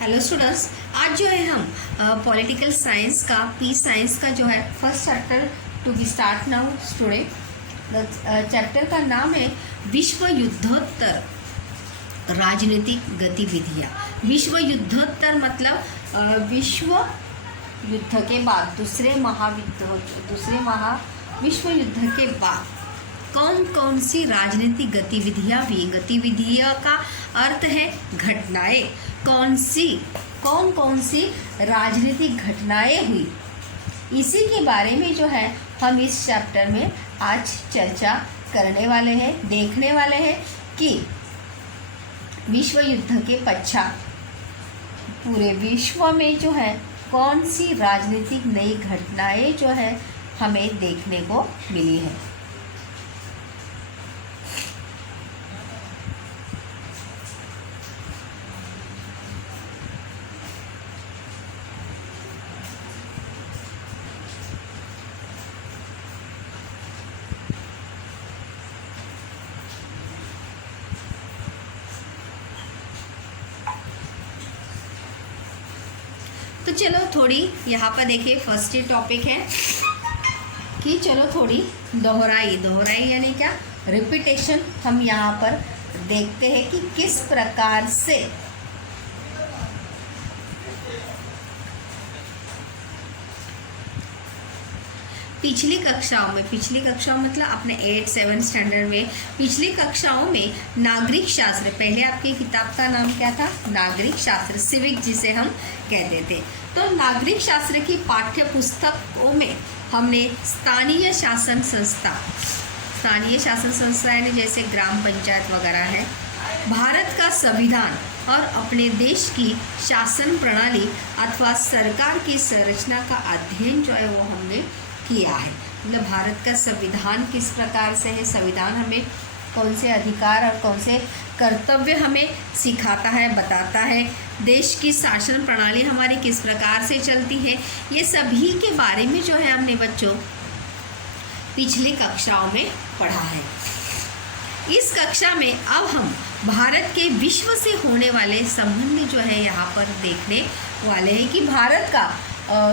Hello students, आज जो है हम पॉलिटिकल साइंस का पीस साइंस का जो है first chapter to be start now student. Chapter का नाम है विश्व युद्धोत्तर राजनीतिक गतिविधियाँ। विश्व युद्धोत्तर मतलब विश्व युद्ध के बाद विश्व युद्ध के बाद कौन कौन सी राजनीतिक गतिविधियाँ हुई। गतिविधियाँ का अर्थ है घटनाएं। कौन कौन सी राजनीतिक घटनाएं हुई, इसी के बारे में जो है हम इस चैप्टर में आज चर्चा करने वाले हैं। देखने वाले हैं कि विश्व युद्ध के पश्चात पूरे विश्व में जो है कौन सी राजनीतिक नई घटनाएं जो है हमें देखने को मिली है। तो चलो थोड़ी यहाँ पर देखिए, फर्स्ट टॉपिक है कि चलो थोड़ी दोहराई यानी क्या, रिपीटेशन। हम यहाँ पर देखते हैं कि किस प्रकार से पिछली कक्षाओं मतलब अपने 8-7 स्टैंडर्ड में पिछली कक्षाओं में नागरिक शास्त्र, पहले आपकी किताब का नाम क्या था, नागरिक शास्त्र, सिविक जिसे हम कहते थे। तो नागरिक शास्त्र की पाठ्य पुस्तकों में हमने स्थानीय शासन संस्था यानी जैसे ग्राम पंचायत वगैरह है, भारत का संविधान और अपने देश की शासन प्रणाली अथवा सरकार की संरचना का अध्ययन जो है वो हमने किया है। मतलब भारत का संविधान किस प्रकार से है, संविधान हमें कौन से अधिकार और कौन से कर्तव्य हमें सिखाता है, बताता है, देश की शासन प्रणाली हमारी किस प्रकार से चलती है, ये सभी के बारे में जो है हमने बच्चों पिछली कक्षाओं में पढ़ा है। इस कक्षा में अब हम भारत के विश्व से होने वाले संबंध जो है यहाँ पर देखने वाले हैं कि भारत का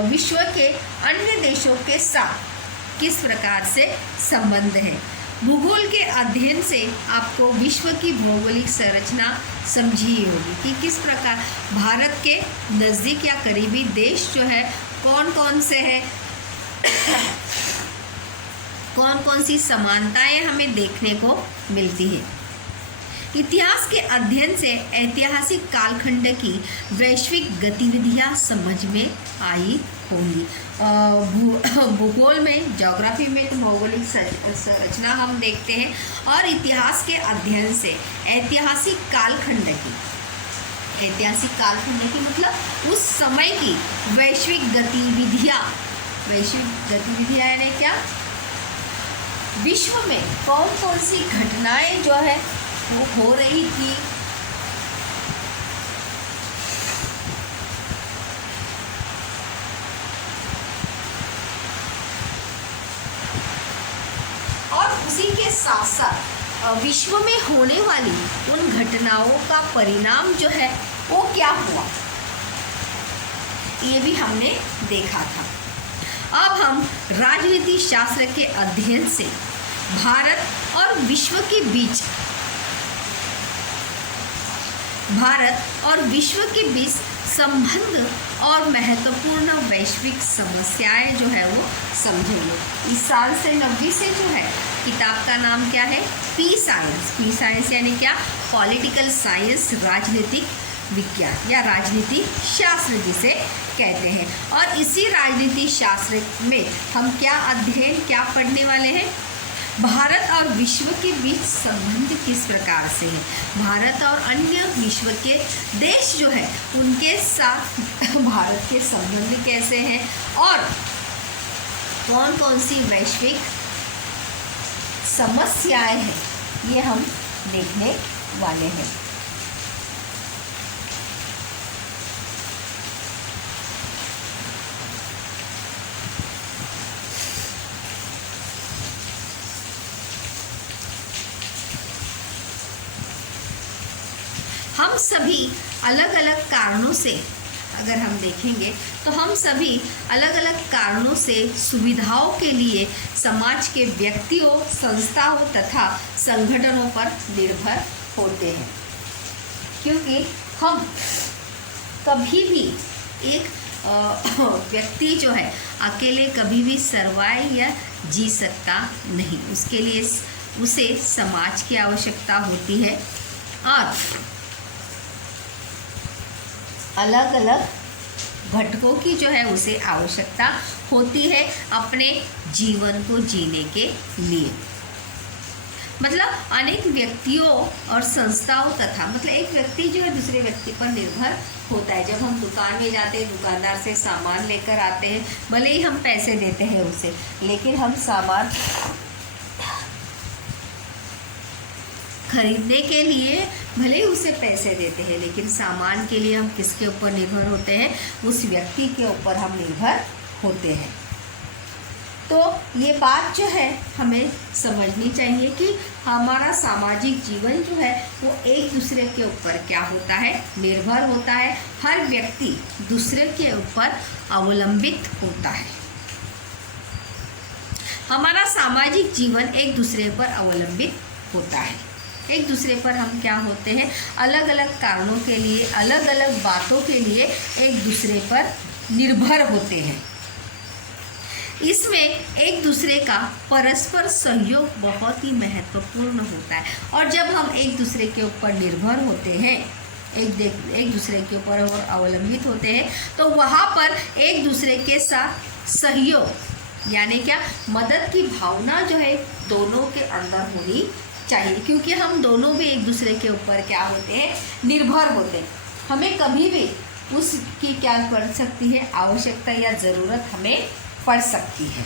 विश्व के अन्य देशों के साथ किस प्रकार से संबंध है। भूगोल के अध्ययन से आपको विश्व की भौगोलिक संरचना समझी होगी कि किस प्रकार भारत के नज़दीक या करीबी देश जो है कौन कौन से है, कौन कौन सी समानताएं हमें देखने को मिलती है। इतिहास के अध्ययन से ऐतिहासिक कालखंड की वैश्विक गतिविधियां समझ में आई होंगी। भूगोल में, ज्योग्राफी में तो भौगोलिक संरचना हम देखते हैं, और इतिहास के अध्ययन से ऐतिहासिक कालखंड की मतलब उस समय की वैश्विक गतिविधियां यानी क्या, विश्व में कौन कौन सी घटनाएं जो है वो हो रही थी, और उसी के साथ साथ विश्व में होने वाली उन घटनाओं का परिणाम जो है वो क्या हुआ, ये भी हमने देखा था। अब हम राजनीति शास्त्र के अध्ययन से भारत और विश्व के बीच संबंध और महत्वपूर्ण वैश्विक समस्याएं जो है वो समझेंगे। इस साल से 90 से जो है किताब का नाम क्या है, पी साइंस यानी क्या, पॉलिटिकल साइंस, राजनीतिक विज्ञान या राजनीति शास्त्र जिसे कहते हैं। और इसी राजनीति शास्त्र में हम क्या पढ़ने वाले हैं, भारत और विश्व के बीच संबंध किस प्रकार से है, भारत और अन्य विश्व के देश जो है उनके साथ भारत के संबंध कैसे हैं, और कौन कौन सी वैश्विक समस्याएं हैं, ये हम देखने वाले हैं। हम सभी अलग अलग कारणों से अगर हम देखेंगे तो हम सभी अलग अलग कारणों से सुविधाओं के लिए समाज के व्यक्तियों, संस्थाओं तथा संगठनों पर निर्भर होते हैं, क्योंकि हम कभी भी एक व्यक्ति जो है अकेले कभी भी सर्वाइव या जी सकता नहीं। उसके लिए उसे समाज की आवश्यकता होती है और अलग अलग घटकों की जो है उसे आवश्यकता होती है अपने जीवन को जीने के लिए। मतलब अनेक व्यक्तियों और संस्थाओं तथा मतलब एक व्यक्ति जो है दूसरे व्यक्ति पर निर्भर होता है। जब हम दुकान में जाते हैं, दुकानदार से सामान लेकर आते हैं, भले ही हम पैसे देते हैं उसे, लेकिन हम सामान खरीदने के लिए भले ही उसे पैसे देते हैं, लेकिन सामान के लिए हम किसके ऊपर निर्भर होते हैं? उस व्यक्ति के ऊपर हम निर्भर होते हैं। तो ये बात जो है हमें समझनी चाहिए कि हमारा सामाजिक जीवन जो है वो एक दूसरे के ऊपर क्या होता है? निर्भर होता है। हर व्यक्ति दूसरे के ऊपर अवलंबित होता है। हमारा सामाजिक जीवन एक दूसरे पर अवलंबित होता है। एक दूसरे पर हम क्या होते हैं? अलग अलग कारणों के लिए, अलग अलग बातों के लिए एक दूसरे पर निर्भर होते हैं। इसमें एक दूसरे का परस्पर सहयोग बहुत ही महत्वपूर्ण होता है। और जब हम एक दूसरे के ऊपर निर्भर होते हैं, एक दूसरे के ऊपर और अवलंबित होते हैं, तो वहाँ पर एक दूसरे के साथ सहयोग यानी क्या? मदद की भावना जो है दोनों के अंदर होनी चाहिए, क्योंकि हम दोनों भी एक दूसरे के ऊपर क्या होते हैं? निर्भर होते हैं। हमें कभी भी उसकी क्या पड़ सकती है? आवश्यकता या ज़रूरत हमें पड़ सकती है।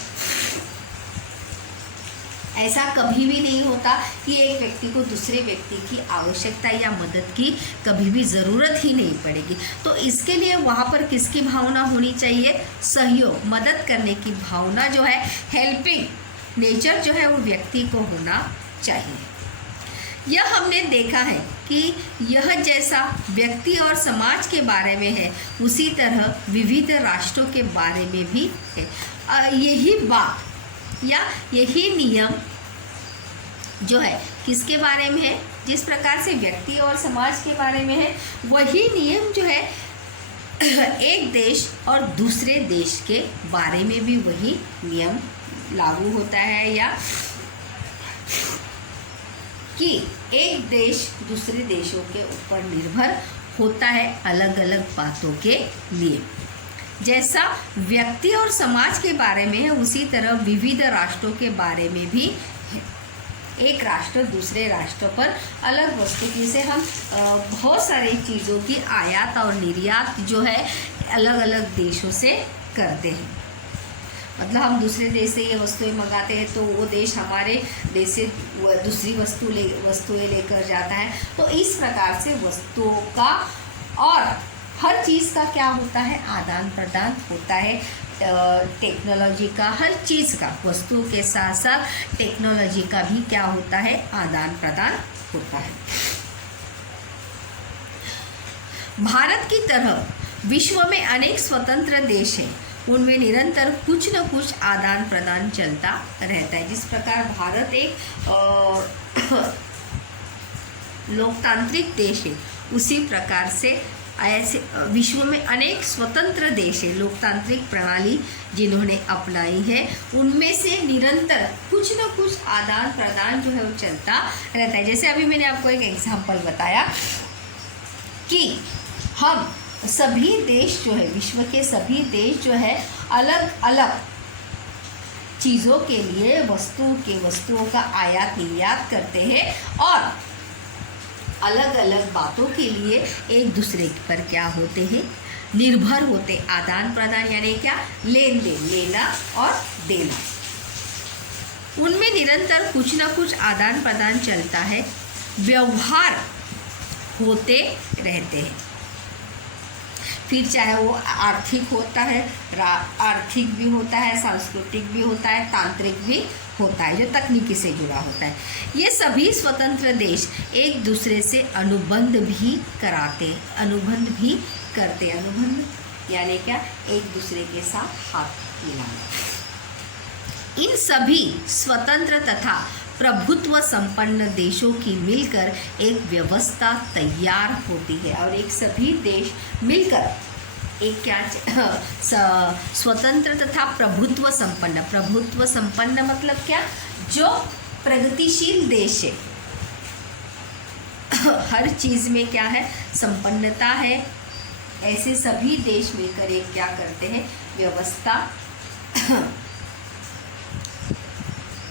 ऐसा कभी भी नहीं होता कि एक व्यक्ति को दूसरे व्यक्ति की आवश्यकता या मदद की कभी भी ज़रूरत ही नहीं पड़ेगी। तो इसके लिए वहाँ पर किसकी भावना होनी चाहिए? सहयोग, मदद करने की भावना जो है, हेल्पिंग नेचर जो है वो व्यक्ति को होना चाहिए। यह हमने देखा है कि यह जैसा व्यक्ति और समाज के बारे में है, उसी तरह विविध राष्ट्रों के बारे में भी है। यही बात या यही नियम जो है किसके बारे में है? जिस प्रकार से व्यक्ति और समाज के बारे में है, वही नियम जो है एक देश और दूसरे देश के बारे में भी वही नियम लागू होता है, या कि एक देश दूसरे देशों के ऊपर निर्भर होता है अलग अलग बातों के लिए। जैसा व्यक्ति और समाज के बारे में है, उसी तरह विविध राष्ट्रों के बारे में भी है। एक राष्ट्र दूसरे राष्ट्र पर अलग वस्तु, जैसे हम बहुत सारी चीज़ों की आयात और निर्यात जो है अलग अलग देशों से करते हैं। मतलब हम दूसरे देश से ये वस्तुएं मंगाते हैं तो वो देश हमारे देश से दूसरी वस्तुएं लेकर जाता है। तो इस प्रकार से वस्तुओं का और हर चीज़ का क्या होता है? आदान प्रदान होता है। टेक्नोलॉजी का, हर चीज़ का, वस्तुओं के साथ साथ टेक्नोलॉजी का भी क्या होता है? आदान प्रदान होता है। भारत की तरह विश्व में अनेक स्वतंत्र देश हैं, उनमें निरंतर कुछ न कुछ आदान प्रदान चलता रहता है। जिस प्रकार भारत एक लोकतांत्रिक देश है, उसी प्रकार से ऐसे विश्व में अनेक स्वतंत्र देश है, लोकतांत्रिक प्रणाली जिन्होंने अपनाई है, उनमें से निरंतर कुछ न कुछ आदान प्रदान जो है वो चलता रहता है। जैसे अभी मैंने आपको एक एग्जाम्पल बताया कि हम सभी देश जो है, विश्व के सभी देश जो है अलग अलग चीज़ों के लिए वस्तुओं का आयात निर्यात करते हैं और अलग अलग बातों के लिए एक दूसरे पर क्या होते हैं? निर्भर होते। आदान प्रदान यानी क्या? लेन देन, लेना और देना। उनमें निरंतर कुछ ना कुछ आदान प्रदान चलता है, व्यवहार होते रहते हैं। फिर चाहे वो आर्थिक होता है, आर्थिक भी होता है, सांस्कृतिक भी होता है, तांत्रिक भी होता है, जो तकनीकी से जुड़ा होता है। ये सभी स्वतंत्र देश एक दूसरे से अनुबंध भी करते, अनुबंध यानी क्या, एक दूसरे के साथ हाथ मिलाना। इन सभी स्वतंत्र तथा प्रभुत्व संपन्न देशों की मिलकर एक व्यवस्था तैयार होती है, और एक सभी देश मिलकर एक क्या, स्वतंत्र तथा प्रभुत्व संपन्न मतलब क्या, जो प्रगतिशील देश है, हर चीज़ में क्या है, संपन्नता है, ऐसे सभी देश मिलकर एक क्या करते हैं, व्यवस्था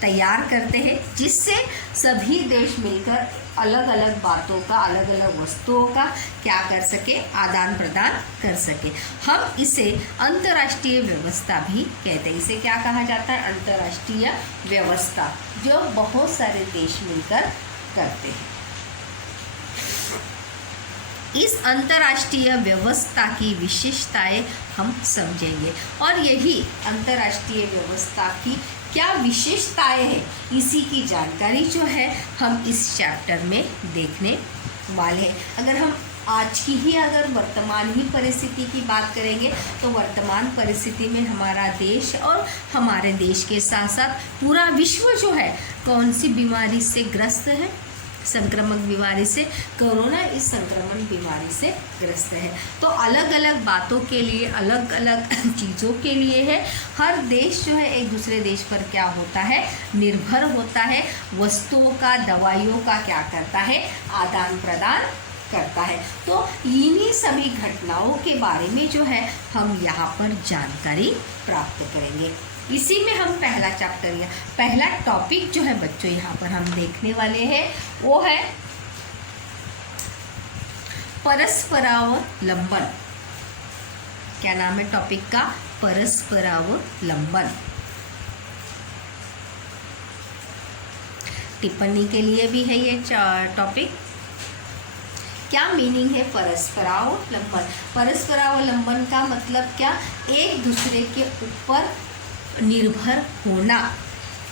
तैयार करते हैं, जिससे सभी देश मिलकर अलग अलग बातों का, अलग अलग वस्तुओं का क्या कर सके, आदान प्रदान कर सके। हम इसे अंतर्राष्ट्रीय व्यवस्था भी कहते हैं। इसे क्या कहा जाता है, अंतर्राष्ट्रीय व्यवस्था, जो बहुत सारे देश मिलकर करते हैं। इस अंतर्राष्ट्रीय व्यवस्था की विशेषताएं हम समझेंगे, और यही अंतर्राष्ट्रीय व्यवस्था की क्या विशेषताएं हैं, इसी की जानकारी जो है हम इस चैप्टर में देखने वाले हैं। अगर हम आज की ही, अगर वर्तमान ही परिस्थिति की बात करेंगे, तो वर्तमान परिस्थिति में हमारा देश और हमारे देश के साथ साथ पूरा विश्व जो है कौन सी बीमारी से ग्रस्त है, संक्रामक बीमारी से, कोरोना इस संक्रमण बीमारी से ग्रस्त है। तो अलग अलग बातों के लिए, अलग अलग चीज़ों के लिए है, हर देश जो है एक दूसरे देश पर क्या होता है, निर्भर होता है, वस्तुओं का, दवाइयों का क्या करता है, आदान प्रदान करता है। तो इन्हीं सभी घटनाओं के बारे में जो है हम यहाँ पर जानकारी प्राप्त करेंगे। इसी में हम पहला चैप्टर या पहला टॉपिक जो है बच्चों यहाँ पर हम देखने वाले हैं, वो है परस्परावलंबन। क्या नाम है टॉपिक का, परस्परावलंबन। टिप्पणी के लिए भी है ये टॉपिक। क्या मीनिंग है परस्परावलंबन? परस्परावलंबन का मतलब क्या, एक दूसरे के ऊपर निर्भर होना,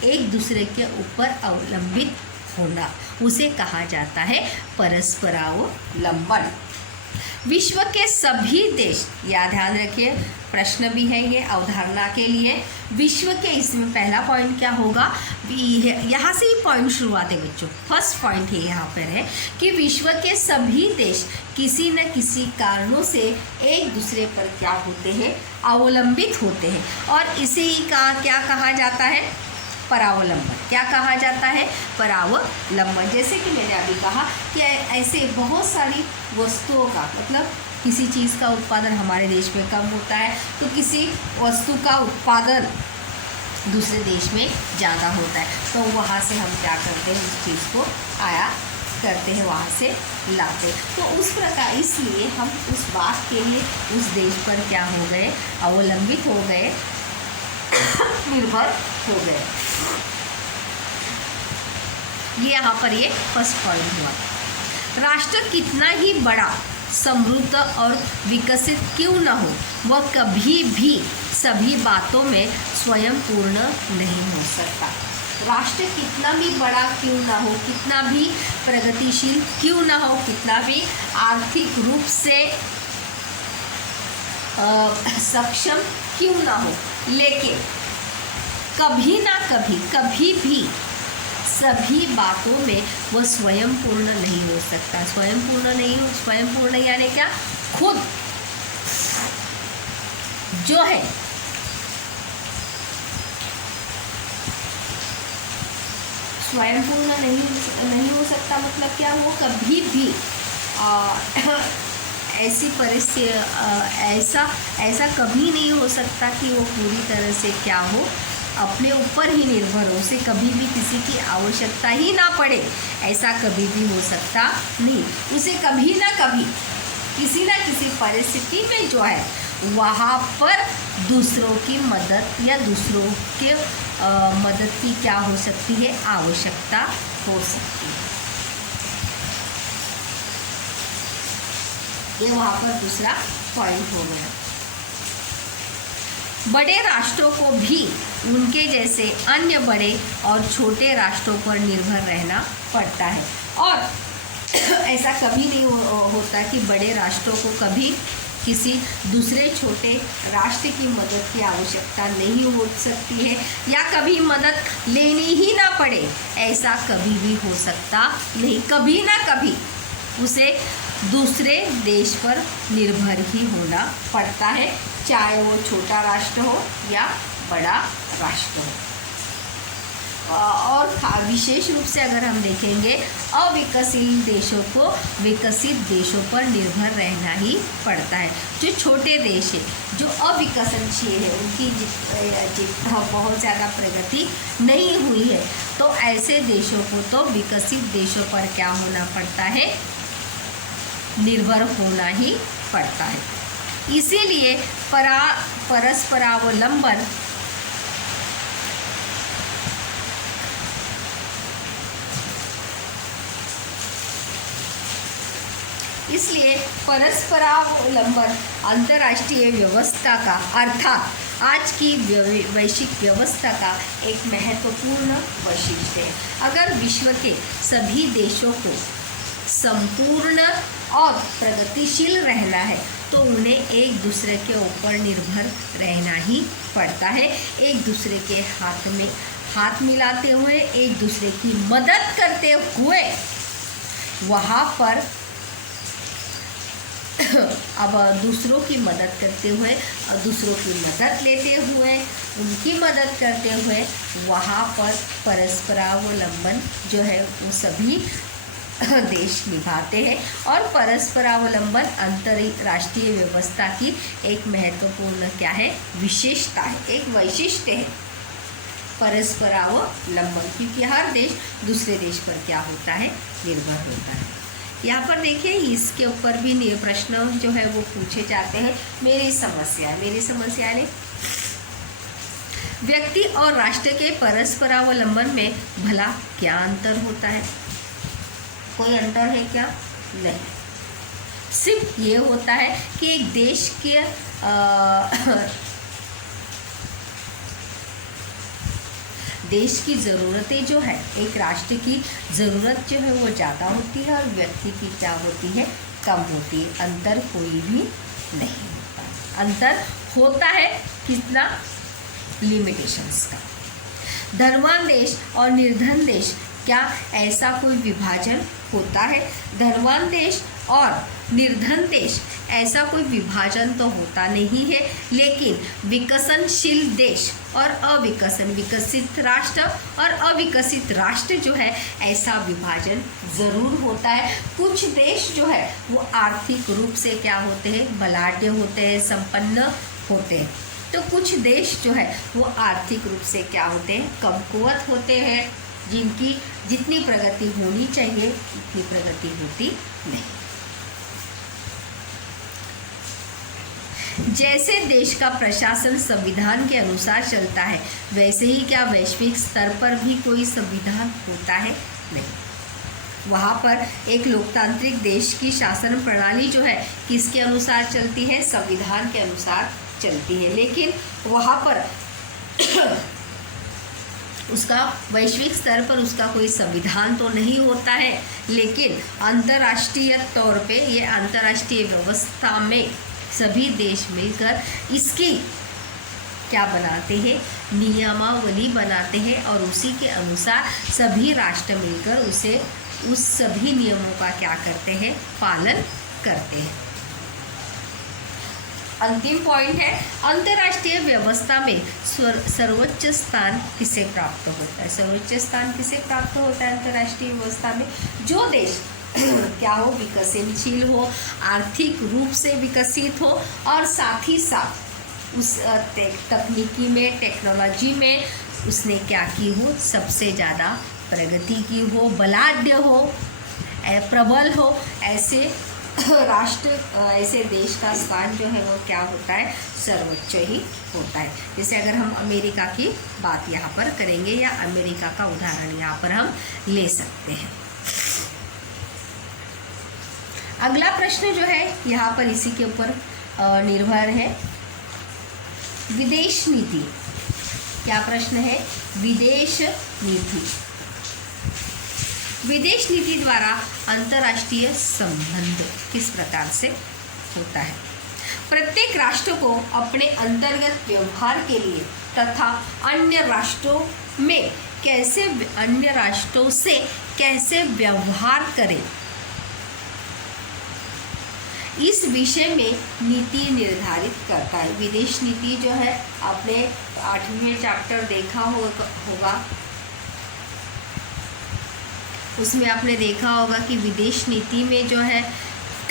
एक दूसरे के ऊपर अवलंबित होना, उसे कहा जाता है परस्परावलंबन। विश्व के सभी देश, या ध्यान रखिए प्रश्न भी है ये अवधारणा के लिए, विश्व के, इसमें पहला पॉइंट क्या होगा, यहाँ से ही पॉइंट शुरुआत है बच्चों, फर्स्ट पॉइंट है यहाँ पर है कि विश्व के सभी देश किसी न किसी कारणों से एक दूसरे पर क्या होते हैं, अवलंबित होते हैं, और इसे ही क्या कहा जाता है, परावलंबन। क्या कहा जाता है, परावलंबन। जैसे कि मैंने अभी कहा कि ऐसे बहुत सारी वस्तुओं का, मतलब किसी चीज़ का उत्पादन हमारे देश में कम होता है, तो किसी वस्तु का उत्पादन दूसरे देश में ज़्यादा होता है, तो वहाँ से हम क्या करते हैं, उस चीज़ को आयात करते हैं, वहाँ से लाते हैं। तो उस प्रकार, इसलिए हम उस बात के लिए उस देश पर क्या हो गए, अवलंबित हो गए, निर्भर हो गए। ये यहाँ पर ये फर्स्ट पॉइंट हुआ। राष्ट्र कितना ही बड़ा, समृद्ध और विकसित क्यों न हो, वह कभी भी सभी बातों में स्वयं पूर्ण नहीं हो सकता। राष्ट्र कितना भी बड़ा क्यों ना हो, कितना भी प्रगतिशील क्यों ना हो, कितना भी आर्थिक रूप से सक्षम क्यों ना हो, लेकिन कभी ना कभी भी सभी बातों में वह स्वयं पूर्ण नहीं हो सकता। स्वयं पूर्ण यानी क्या, खुद जो है स्वयं पूर्ण नहीं हो सकता, मतलब क्या, वो कभी भी ऐसी परिस्थिति, ऐसा कभी नहीं हो सकता कि वो पूरी तरह से क्या हो, अपने ऊपर ही निर्भर हो, उसे कभी भी किसी की आवश्यकता ही ना पड़े, ऐसा कभी भी हो सकता नहीं। उसे कभी ना कभी किसी ना किसी परिस्थिति में जो है वहाँ पर दूसरों की मदद या दूसरों के मदद की क्या हो सकती है, आवश्यकता हो सकती है। ये वहाँ पर दूसरा पॉइंट हो गया। बड़े राष्ट्रों को भी उनके जैसे अन्य बड़े और छोटे राष्ट्रों पर निर्भर रहना पड़ता है। और ऐसा कभी नहीं होता कि बड़े राष्ट्रों को कभी किसी दूसरे छोटे राष्ट्र की मदद की आवश्यकता नहीं हो सकती है या कभी मदद लेनी ही ना पड़े, ऐसा कभी भी हो सकता नहीं। कभी ना कभी उसे दूसरे देश पर निर्भर ही होना पड़ता है, चाहे वो छोटा राष्ट्र हो या बड़ा राष्ट्र हो। और विशेष रूप से अगर हम देखेंगे, अविकसित देशों को विकसित देशों पर निर्भर रहना ही पड़ता है। जो छोटे देश है, जो अविकसनशील है, उनकी बहुत ज़्यादा प्रगति नहीं हुई है, तो ऐसे देशों को तो विकसित देशों पर क्या होना पड़ता है, निर्भर होना ही पड़ता है। इसीलिए परस्परावलंबन अंतर्राष्ट्रीय व्यवस्था का अर्थात आज की वैश्विक व्यवस्था का एक महत्वपूर्ण वैशिष्ट्य है। अगर विश्व के सभी देशों को संपूर्ण और प्रगतिशील रहना है तो उन्हें एक दूसरे के ऊपर निर्भर रहना ही पड़ता है। एक दूसरे के हाथ मिलाते हुए, एक दूसरे की मदद करते हुए, वहाँ पर अब दूसरों की मदद करते हुए और दूसरों की मदद लेते हुए, उनकी मदद करते हुए, वहाँ पर परस्परावलंबन जो है वो सभी देश निभाते हैं। और परस्परावलंबन अंतर्राष्ट्रीय व्यवस्था की एक महत्वपूर्ण क्या है, विशेषता है, एक वैशिष्ट्य है परस्परावलंबन, क्योंकि हर देश दूसरे देश पर क्या होता है, निर्भर होता है। यहाँ पर देखिए, इसके ऊपर भी प्रश्न जो है वो पूछे जाते हैं। मेरी समस्या ने व्यक्ति और राष्ट्र के परस्परावलंबन में भला क्या अंतर होता है? कोई अंतर है क्या? नहीं, सिर्फ ये होता है कि एक देश के देश की ज़रूरतें जो है, एक राष्ट्र की ज़रूरत जो है वो ज़्यादा होती है और व्यक्ति की क्या होती है, कम होती है। अंतर कोई भी नहीं होता। अंतर होता है कितना, लिमिटेशंस का। धनवान देश और निर्धन देश, क्या ऐसा कोई विभाजन होता है? धनवान देश और निर्धन देश, ऐसा कोई विभाजन तो होता नहीं है, लेकिन विकसनशील देश और विकसित राष्ट्र और अविकसित राष्ट्र जो है, ऐसा विभाजन ज़रूर होता है। कुछ देश जो है वो आर्थिक रूप से क्या होते हैं, बलाढ्य होते हैं, संपन्न होते हैं, तो कुछ देश जो है वो आर्थिक रूप से क्या होते हैं, कमकुवत होते हैं, जिनकी जितनी प्रगति होनी चाहिए उतनी प्रगति होती नहीं। जैसे देश का प्रशासन संविधान के अनुसार चलता है, वैसे ही क्या वैश्विक स्तर पर भी कोई संविधान होता है? नहीं। वहाँ पर एक लोकतांत्रिक देश की शासन प्रणाली जो है किसके अनुसार चलती है? संविधान के अनुसार चलती है, लेकिन वहाँ पर उसका वैश्विक स्तर पर उसका कोई संविधान तो नहीं होता है, लेकिन अंतर्राष्ट्रीय तौर पे ये अंतर्राष्ट्रीय व्यवस्था में सभी देश मिलकर इसकी क्या बनाते हैं, नियमावली बनाते हैं और उसी के अनुसार सभी राष्ट्र मिलकर उस सभी नियमों का क्या करते हैं, पालन करते हैं। अंतिम पॉइंट है, अंतर्राष्ट्रीय व्यवस्था में सर्वोच्च स्थान किसे प्राप्त होता है? सर्वोच्च स्थान किसे प्राप्त होता है अंतर्राष्ट्रीय व्यवस्था में? जो देश क्या हो, विकसनशील हो, आर्थिक रूप से विकसित हो और साथ ही साथ उस तकनीकी में, टेक्नोलॉजी में उसने क्या की हो, सबसे ज़्यादा प्रगति की हो, बलाढ्य हो, प्रबल हो, ऐसे राष्ट्र, ऐसे देश का स्थान जो है वो क्या होता है, सर्वोच्च ही होता है। जैसे अगर हम अमेरिका की बात यहाँ पर करेंगे या अमेरिका का उदाहरण यहाँ पर हम ले सकते हैं। अगला प्रश्न जो है यहाँ पर इसी के ऊपर निर्भर है। विदेश नीति। क्या प्रश्न है? विदेश नीति। विदेश नीति द्वारा अंतर्राष्ट्रीय संबंध किस प्रकार से होता है? प्रत्येक राष्ट्र को अपने अंतर्गत व्यवहार के लिए तथा अन्य राष्ट्रों से कैसे व्यवहार करें, इस विषय में नीति निर्धारित करता है। विदेश नीति जो है आपने 8वें चैप्टर देखा होगा, उसमें आपने देखा होगा कि विदेश नीति में जो है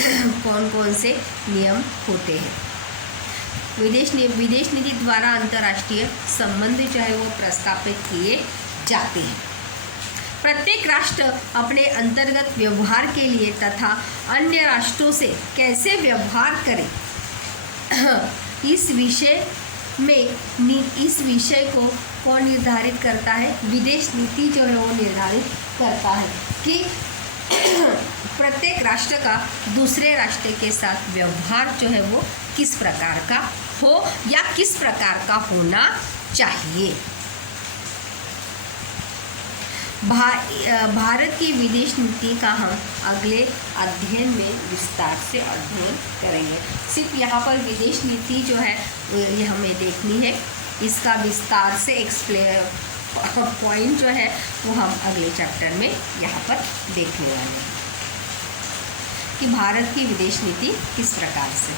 कौन कौन से नियम होते हैं। विदेश नीति द्वारा अंतर्राष्ट्रीय संबंध जो है वो प्रस्तावित किए जाते हैं। प्रत्येक राष्ट्र अपने अंतर्गत व्यवहार के लिए तथा अन्य राष्ट्रों से कैसे व्यवहार करे, इस विषय को कौन निर्धारित करता है? विदेश नीति जो है वो निर्धारित करता है कि प्रत्येक राष्ट्र का दूसरे राष्ट्र के साथ व्यवहार जो है वो किस प्रकार का हो या किस प्रकार का होना चाहिए। भारत की विदेश नीति का हम अगले अध्ययन में विस्तार से अध्ययन करेंगे। सिर्फ यहाँ पर विदेश नीति जो है ये हमें देखनी है, इसका विस्तार से पॉइंट जो है वो हम अगले चैप्टर में यहाँ पर देखने वाले हैं कि भारत की विदेश नीति किस प्रकार से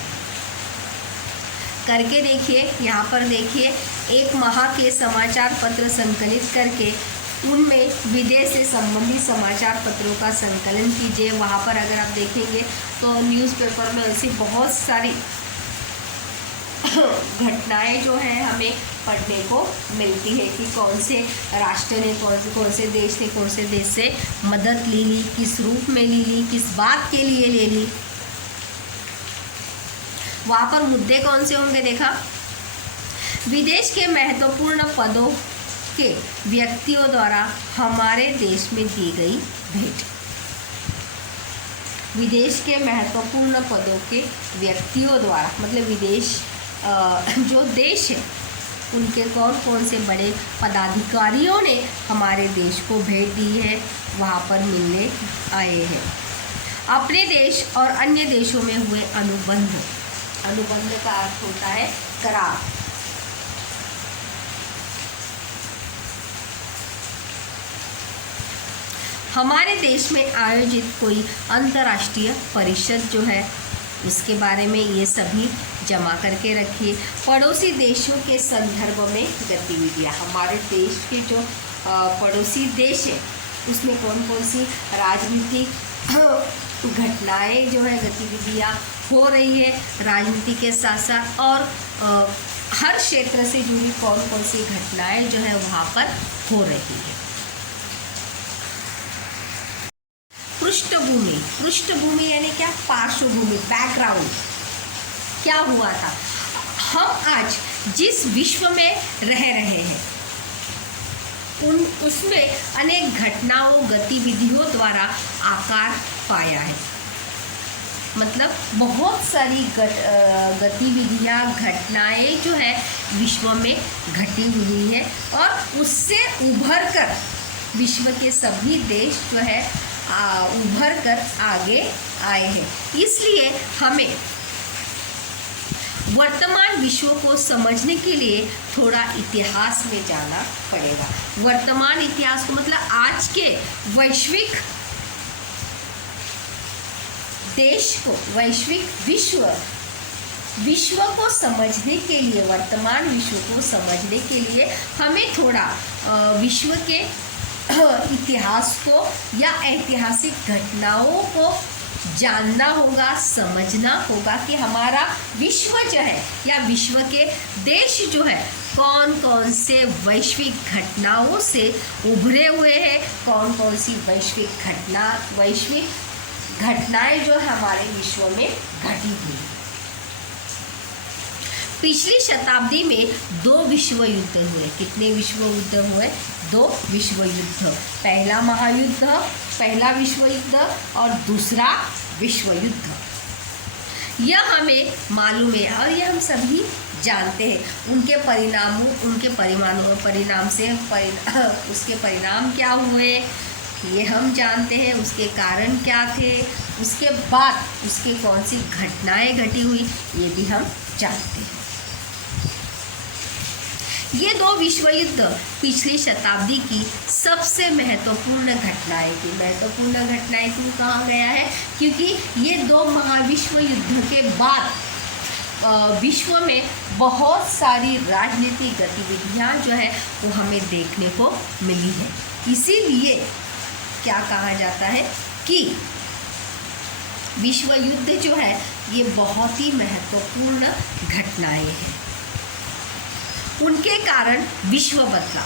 करके। देखिए यहाँ पर देखिए, एक माह के समाचार पत्र संकलित करके उनमें विदेश से संबंधित समाचार पत्रों का संकलन कीजिए। वहाँ पर अगर आप देखेंगे तो न्यूज़पेपर में ऐसी बहुत सारी घटनाएं जो हैं हमें पढ़ने को मिलती है कि कौन से राष्ट्र ने कौन से देश से मदद ले ली, किस रूप में ले ली, किस बात के लिए ले ली। वहाँ पर मुद्दे कौन से होंगे देखा, विदेश के महत्वपूर्ण पदों के व्यक्तियों द्वारा हमारे देश में दी गई भेंट। विदेश के महत्वपूर्ण पदों के व्यक्तियों द्वारा मतलब विदेश जो देश है उनके कौन से बड़े पदाधिकारियों ने हमारे देश को भेंट दी है, वहाँ पर मिलने आए हैं। अपने देश और अन्य देशों में हुए अनुबंध का अर्थ होता है करार। हमारे देश में आयोजित कोई अंतर्राष्ट्रीय परिषद जो है उसके बारे में ये सभी जमा करके रखिए। पड़ोसी देशों के संदर्भ में गतिविधियाँ, हमारे देश के जो पड़ोसी देश है उसमें कौन सी राजनीतिक घटनाएं जो है गतिविधियाँ हो रही है, राजनीति के साथ साथ और हर क्षेत्र से जुड़ी कौन सी घटनाएं जो है वहाँ पर हो रही है। पृष्ठभूमि यानी क्या? पार्श्वभूमि, बैकग्राउंड। क्या हुआ था? हम आज जिस विश्व में रह रहे हैं उसमें अनेक घटनाओं गतिविधियों द्वारा आकार पाया है। मतलब बहुत सारी गतिविधियाँ घटनाएं जो है विश्व में घटी हुई है और उससे उभर कर विश्व के सभी देश जो है उभर कर आगे आए हैं। इसलिए हमें वर्तमान विश्व को समझने के लिए थोड़ा इतिहास में जाना पड़ेगा। वर्तमान इतिहास को मतलब आज के वैश्विक देश को, वैश्विक विश्व को समझने के लिए, वर्तमान विश्व को समझने के लिए हमें थोड़ा विश्व के इतिहास को या ऐतिहासिक घटनाओं को जानना होगा, समझना होगा कि हमारा विश्व जो है या विश्व के देश जो है कौन से वैश्विक घटनाओं से उभरे हुए हैं, कौन सी वैश्विक घटनाएं जो हमारे विश्व में घटी हुई। पिछली शताब्दी में 2 विश्व युद्ध हुए। कितने विश्व युद्ध हुए? 2 विश्व युद्ध। पहला महायुद्ध, पहला विश्व युद्ध और दूसरा विश्व युद्ध। यह हमें मालूम है और यह हम सभी जानते हैं। उनके परिणाम से उसके परिणाम क्या हुए ये हम जानते हैं, उसके कारण क्या थे, उसके बाद उसके कौन सी घटनाएं घटी हुई ये भी हम जानते हैं। ये दो विश्व युद्ध पिछली शताब्दी की सबसे महत्वपूर्ण घटनाएं थी। महत्वपूर्ण घटनाएं क्यों कहा गया है? क्योंकि ये दो महाविश्व युद्ध के बाद विश्व में बहुत सारी राजनीतिक गतिविधियां जो है वो हमें देखने को मिली है। इसीलिए क्या कहा जाता है कि विश्व युद्ध जो है ये बहुत ही महत्वपूर्ण घटनाएं हैं। उनके कारण विश्व बदला,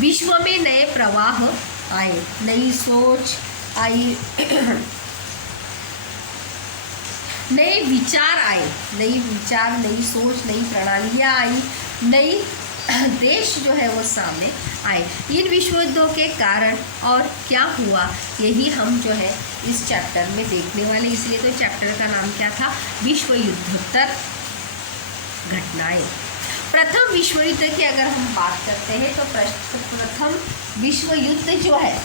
विश्व में नए प्रवाह आए, नई सोच आई, नए विचार आए, नई सोच, नई प्रणालियाँ आई, नई देश जो है वो सामने आए। इन विश्व युद्धों के कारण और क्या हुआ यही हम जो है इस चैप्टर में देखने वाले। इसलिए तो चैप्टर का नाम क्या था? विश्व युद्धोत्तर घटनाएं। प्रथम विश्व युद्ध की अगर हम बात करते हैं तो प्रथम विश्व युद्ध जो है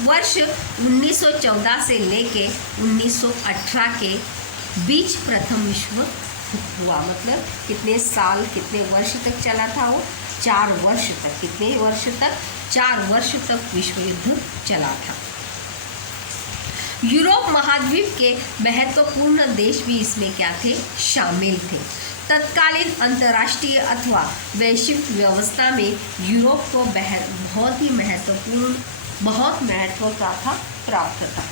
वर्ष 1914 से लेके 1918 के बीच प्रथम विश्व हुआ। मतलब कितने साल, कितने वर्ष तक चला था वो? 4 वर्ष तक। कितने वर्ष तक? 4 वर्ष तक विश्व युद्ध चला था। यूरोप महाद्वीप के महत्वपूर्ण देश भी इसमें क्या थे? शामिल थे। तत्कालीन अंतर्राष्ट्रीय अथवा वैश्विक व्यवस्था में यूरोप को बहुत महत्व का था, प्राप्त था।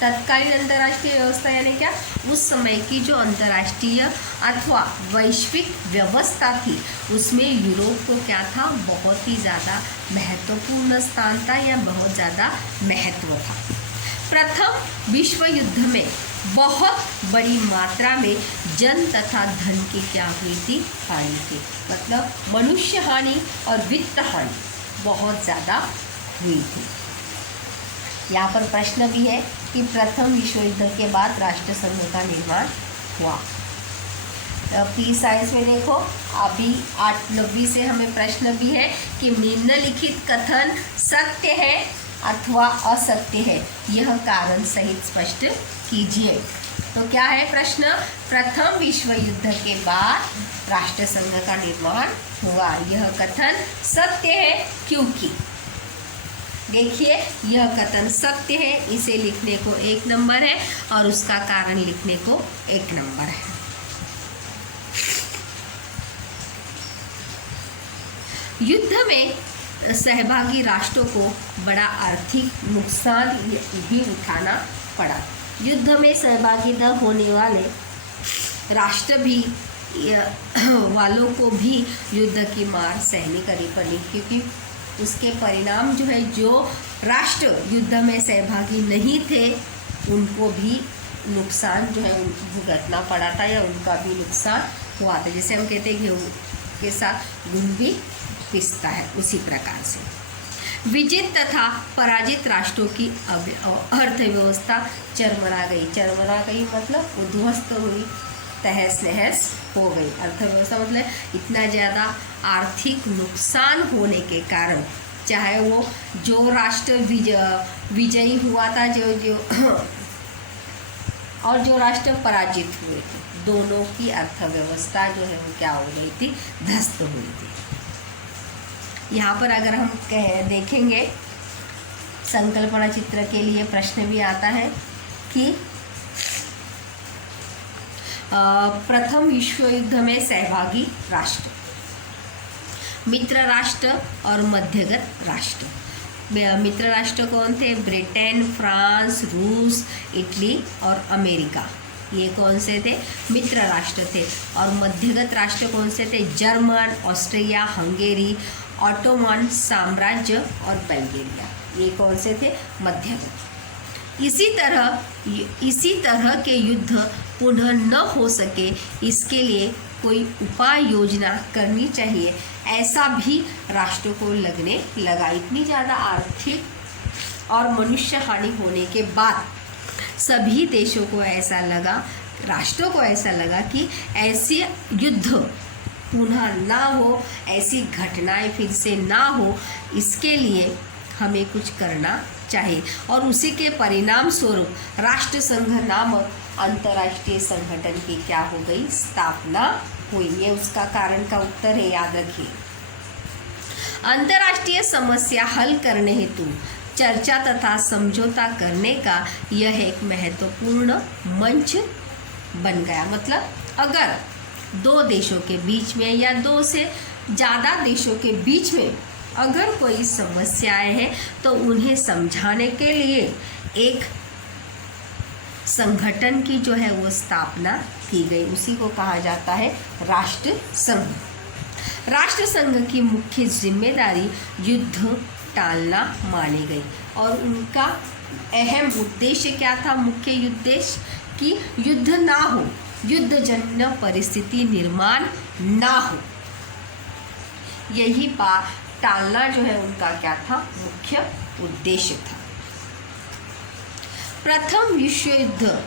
तत्कालीन अंतर्राष्ट्रीय व्यवस्था यानी क्या? उस समय की जो अंतर्राष्ट्रीय अथवा वैश्विक व्यवस्था थी उसमें यूरोप को क्या था? बहुत ही ज़्यादा महत्वपूर्ण स्थान था या बहुत ज़्यादा महत्व था। प्रथम विश्व युद्ध में बहुत बड़ी मात्रा में जन तथा धन की क्या हुई थी? हानि थी। मतलब मनुष्य हानि और वित्त हानि बहुत ज़्यादा हुई थी। यहाँ पर प्रश्न भी है कि प्रथम विश्व युद्ध के बाद राष्ट्र संघ का निर्माण हुआ। पी साइंस में देखो अभी 8 से हमें प्रश्न भी है कि निम्नलिखित कथन सत्य है अथवा असत्य है, यह कारण सहित स्पष्ट कीजिए। तो क्या है प्रश्न? प्रथम विश्व युद्ध के बाद राष्ट्र संघ का निर्माण हुआ, यह कथन सत्य है क्योंकि देखिए यह कथन सत्य है, इसे लिखने को 1 नंबर है और उसका कारण लिखने को 1 नंबर है। युद्ध में सहभागी राष्ट्रों को बड़ा आर्थिक नुकसान भी उठाना पड़ा। युद्ध में सहभागी न होने वाले राष्ट्र भी वालों को भी युद्ध की मार सहनी करनी पड़ी, क्योंकि उसके परिणाम जो है, जो राष्ट्र युद्ध में सहभागी नहीं थे उनको भी नुकसान जो है भुगतना पड़ा था या उनका भी नुकसान हुआ था। जैसे हम कहते हैं गेहूँ के साथ गुड़ भी पिसता है, उसी प्रकार से विजित तथा पराजित राष्ट्रों की अर्थव्यवस्था चरमरा गई मतलब उद्ध्वस्त हुई, तहस नहस हो गई। अर्थव्यवस्था मतलब इतना ज़्यादा आर्थिक नुकसान होने के कारण, चाहे वो जो राष्ट्र विजयी हुआ था और जो राष्ट्र पराजित हुए थे, दोनों की अर्थव्यवस्था जो है वो क्या हो गई थी? ध्वस्त हुई थी। यहाँ पर अगर हम देखेंगे संकल्पना चित्र के लिए प्रश्न भी आता है कि प्रथम विश्व युद्ध में सहभागी राष्ट्र, मित्र राष्ट्र और मध्यगत राष्ट्र। मित्र राष्ट्र कौन थे? ब्रिटेन, फ्रांस, रूस, इटली और अमेरिका, ये कौन से थे? मित्र राष्ट्र थे। और मध्यगत राष्ट्र कौन से थे? जर्मन, ऑस्ट्रिया, हंगेरी, ऑटोमन साम्राज्य और बल्गेरिया, ये कौन से थे? मध्यगत। इसी तरह के युद्ध पुनः न हो सके इसके लिए कोई उपाय योजना करनी चाहिए। ऐसा भी राष्ट्रों को लगने लगा। इतनी ज़्यादा आर्थिक और मनुष्य हानि होने के बाद सभी देशों को ऐसा लगा, राष्ट्रों को ऐसा लगा कि ऐसे युद्ध पुनः ना हो, ऐसी घटनाएं फिर से ना हो, इसके लिए हमें कुछ करना चाहिए। और उसी के परिणाम स्वरूप राष्ट्र संघ नामक अंतर्राष्ट्रीय संगठन की क्या हो गई, स्थापना हुई। ये उसका कारण का उत्तर है, याद रखिए। अंतर्राष्ट्रीय समस्या हल करने हेतु चर्चा तथा समझौता करने का यह एक महत्वपूर्ण मंच बन गया। मतलब अगर दो देशों के बीच में या दो से ज़्यादा देशों के बीच में अगर कोई समस्याएं हैं तो उन्हें समझाने के लिए एक संगठन की जो है वो स्थापना की गई। उसी को कहा जाता है राष्ट्र संघ। राष्ट्र संघ की मुख्य जिम्मेदारी युद्ध टालना मानी गई और उनका अहम उद्देश्य क्या था, मुख्य उद्देश्य कि युद्ध ना हो, युद्धजन्य परिस्थिति निर्माण ना हो। यही बात टालना जो है उनका क्या था, मुख्य उद्देश्य था। प्रथम विश्व युद्ध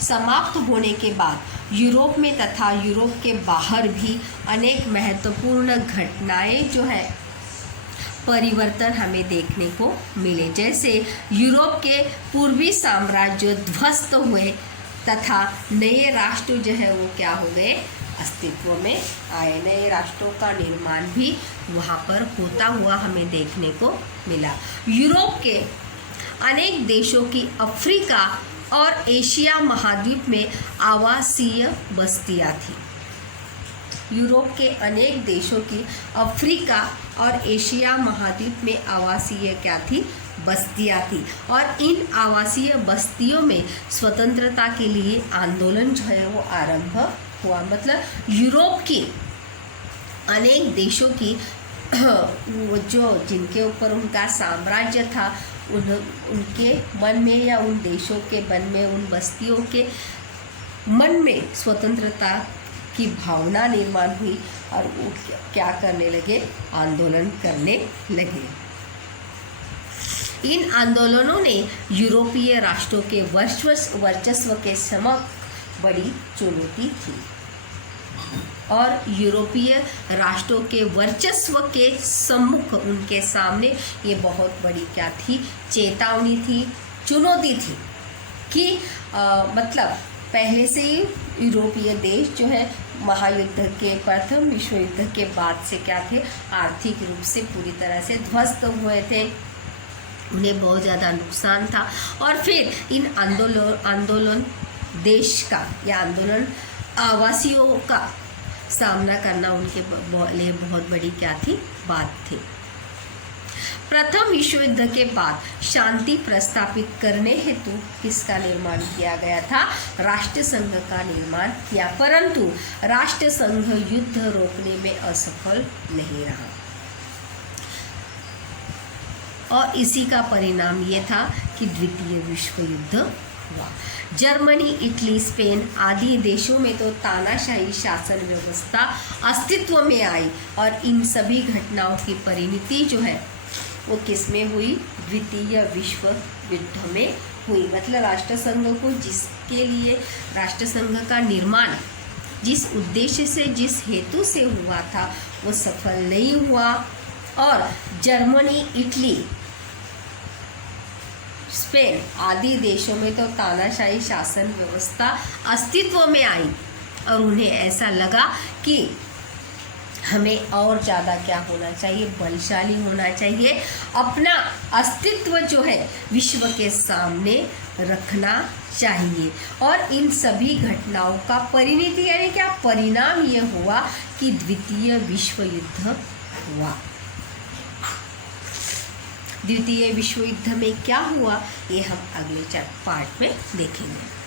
समाप्त होने के बाद यूरोप में तथा यूरोप के बाहर भी अनेक महत्वपूर्ण घटनाएं जो है परिवर्तन हमें देखने को मिले। जैसे यूरोप के पूर्वी साम्राज्य ध्वस्त हुए तथा नए राष्ट्र जो है वो क्या हो गए, अस्तित्व में आए। नए राष्ट्रों का निर्माण भी वहाँ पर होता हुआ हमें देखने को मिला। यूरोप के अनेक देशों की अफ्रीका और एशिया महाद्वीप में आवासीय बस्तियाँ थी। यूरोप के अनेक देशों की अफ्रीका और एशिया महाद्वीप में आवासीय क्या थी, बस्तियाँ थी। और इन आवासीय बस्तियों में स्वतंत्रता के लिए आंदोलन जो है वो आरंभ हुआ। मतलब यूरोप की अनेक देशों की जो जिनके ऊपर उनका साम्राज्य था उनके मन में या उन देशों के मन में, उन बस्तियों के मन में स्वतंत्रता की भावना निर्माण हुई और वो क्या करने लगे, आंदोलन करने लगे। इन आंदोलनों ने यूरोपीय राष्ट्रों के वर्चस्व के समक्ष बड़ी चुनौती थी और यूरोपीय राष्ट्रों के वर्चस्व के सम्मुख उनके सामने ये बहुत बड़ी क्या थी, चेतावनी थी, चुनौती थी कि मतलब पहले से ही यूरोपीय देश जो है महायुद्ध के प्रथम विश्व युद्ध के बाद से क्या थे, आर्थिक रूप से पूरी तरह से ध्वस्त हुए थे, उन्हें बहुत ज़्यादा नुकसान था। और फिर इन आंदोलन देश का या आंदोलन आवासियों का सामना करना उनके लिए बहुत बड़ी क्या थी, बात थी। प्रथम विश्व युद्ध के बाद शांति प्रस्थापित करने हेतु किसका निर्माण किया गया था, राष्ट्र संघ का निर्माण किया, परंतु राष्ट्र संघ युद्ध रोकने में असफल नहीं रहा और इसी का परिणाम ये था कि द्वितीय विश्व युद्ध हुआ। जर्मनी, इटली, स्पेन आदि देशों में तो तानाशाही शासन व्यवस्था अस्तित्व में आई और इन सभी घटनाओं की परिणति जो है वो किस में हुई, द्वितीय विश्व युद्ध में हुई। मतलब राष्ट्र संघ को जिसके लिए राष्ट्र संघ का निर्माण जिस उद्देश्य से, जिस हेतु से हुआ था वो सफल नहीं हुआ और जर्मनी, इटली, स्पेन आदि देशों में तो तानाशाही शासन व्यवस्था अस्तित्व में आई और उन्हें ऐसा लगा कि हमें और ज़्यादा क्या होना चाहिए, बलशाली होना चाहिए, अपना अस्तित्व जो है विश्व के सामने रखना चाहिए। और इन सभी घटनाओं का परिणति यानी क्या परिणाम ये हुआ कि द्वितीय विश्व युद्ध हुआ। द्वितीय विश्व युद्ध में क्या हुआ ये हम अगले पार्ट में देखेंगे।